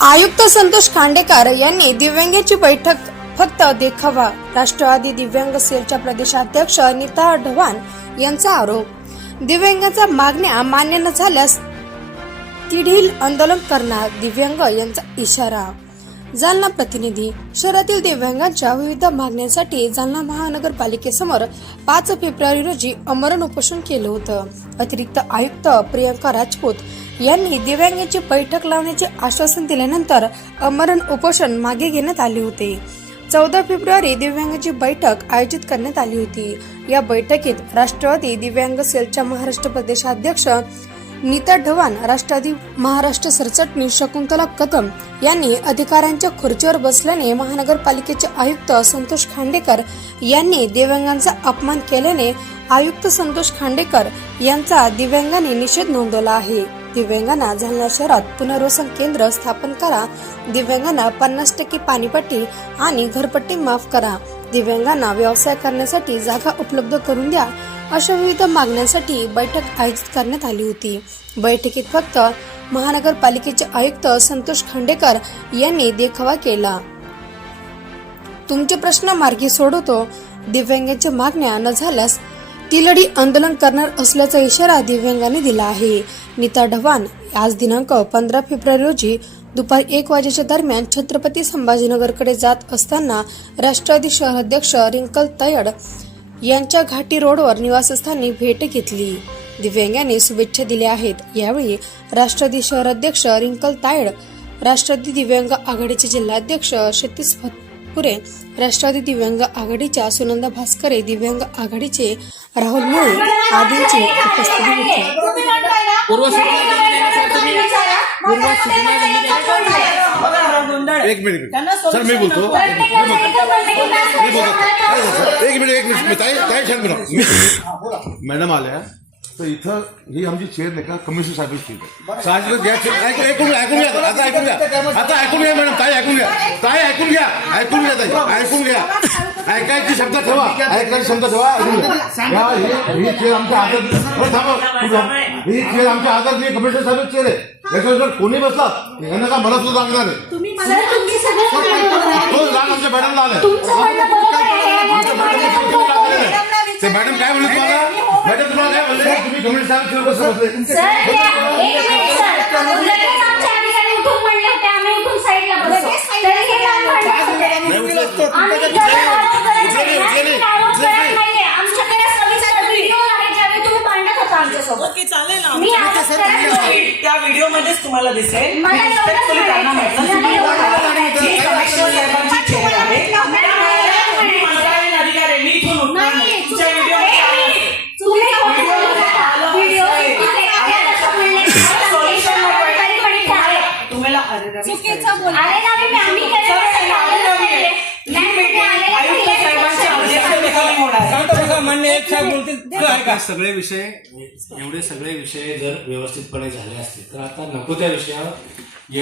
आयुक्त संतोष खांडेकर यांनी दिव्यांगाची बैठक फक्त देखावा. राष्ट्रवादी दिव्यांग सेलच्या प्रदेशाध्यक्ष नीता ढवाण यांचा आरोप. दिव्यांगाचा मागण्या मान्य न झाल्यास तिढील आंदोलन करणार दिव्यांग यांचा इशारा. जालना प्रतिनिधी शहरातील दिव्यांगांच्या विविध मागण्यांसाठी जालना महानगरपालिकेसमोर पाच फेब्रुवारी रोजी अमरण उपोषण केलं होतं. अतिरिक्त आयुक्त प्रियंका राजपूत यांनी दिव्यांगांची बैठक लावण्याचे आश्वासन दिल्यानंतर अमरण उपोषण मागे घेण्यात आले होते. चौदा फेब्रुवारी दिव्यांगाची बैठक आयोजित करण्यात आली होती. या बैठकीत राष्ट्रवादी दिव्यांग सेलच्या महाराष्ट्र प्रदेशाध्यक्ष नीता ढवाण राष्ट्रवादी महाराष्ट्र सरचटणी शकुंतला कदम यांनी अधिकाऱ्यांच्या खुर्चीवर बसल्याने महानगरपालिकेचे आयुक्त संतोष खांडेकर यांनी दिव्यांगांचा अपमान केल्याने आयुक्त संतोष खांडेकर यांचा दिव्यांगांनी निषेध नोंदवला आहे. दिव्यांगांना जालना शहरात पुनर्वसन केंद्र स्थापन करा. दिव्यांगांना पन्नास टक्के पाणीपट्टी आणि घरपट्टी माफ करा. दिव्यांगांना व्यवसाय करण्यासाठी जागा उपलब्ध करून द्या अशा विविध मागण्यांसाठी बैठक आयोजित करण्यात आली होती. बैठकीत फक्त महानगरपालिकेचे आयुक्त संतोष खांडेकर यांनी देखावा केला. तुमचे प्रश्न मार्गी सोडवतो. दिव्यांगांच्या मागण्या न झाल्यास तिलडी आंदोलन करणार असल्याचा इशारा दिव्यांगाने दिला आहे. नीता ढवाण आज दिनांक पंधरा फेब्रुवारी रोजी दुपारी एक वाजेच्या दरम्यान छत्रपती संभाजीनगरकडे जात असताना राष्ट्रवादी शहराध्यक्ष रिंकल तयड यांच्या घाटी रोडवर निवासस्थानी भेट घेतली. दिव्यांगांनी शुभेच्छा दिल्या आहेत. यावेळी राष्ट्रवादी शहराध्यक्ष रिंकल तायड राष्ट्रवादी दिव्यांग आघाडीचे जिल्हाध्यक्ष सतीश फतपुरे राष्ट्रवादी दिव्यांग आघाडीच्या सुनंदा भास्करे दिव्यांग आघाडीचे राहुल मुळे आदींची उपस्थिती होती एक मिनिट सर मी बोलतो मी बोलतो? एक मिनिट एक मिनिट ताई ताई मॅडम आल्या तर इथं ही आमची चेअर नाही का साहजिकच चेअर ऐकून घ्या आता ऐकून घ्या आता ऐकून घ्या मॅडम ताई ऐकून घ्या ताई ऐकून घ्या ऐकून घ्या ताई ऐकून घ्या ऐकायची क्षमता ठेवा ऐकायची क्षमता ठेवा ऐकून घ्या या, ही ही चेअर आमच्या हातात तू थांब. ही चेअर आमच्या हातात नाही कमिशनर साहेब चेअर आहे जर कोणी बसला यांना का मला सुद्धा लागणार आहे. तुम्ही मला तुमची सगळं तो राग आमच्या मॅडमला आलाय. तुमचं म्हणणं बरोबर आहे. आमच्या मॅडमला तुमच्यावर राग आलेला आहे. ते मॅडम काय म्हणले तुम्हाला? मॅडम तुम्हाला काय म्हणले? तुम्ही कमिटी साहेब चेअर बसले बसले. सर, त्या- एक मिनिट सर. लगेच आमचे अधिकारी उठून म्हणले होते, आम्ही उठून साईडला बसतो. तरी हे काय म्हणत होते? आम्ही गैरआरोप करत नाही. आम्ही आरोप करत नाहीये. आमच्याकडे सविस्तर व्हिडिओ आहे, ज्यावेळी तुम्ही भांडत होता आमच्यासोबत. ओके चालेल मी नव्हते. त्या व्हिडिओ मध्येच तुम्हाला दिसेल मला एवढंच Respectfully त्यांना म्हणायचं. म्हटलं, तुम्ही मला एवढंच. ही कमिशनर साहेबांची साहेब बोलतील सगळे विषय एवढे सगळे विषय जर व्यवस्थितपणे झाले असते तर आता नको त्या विषयावर. एवढं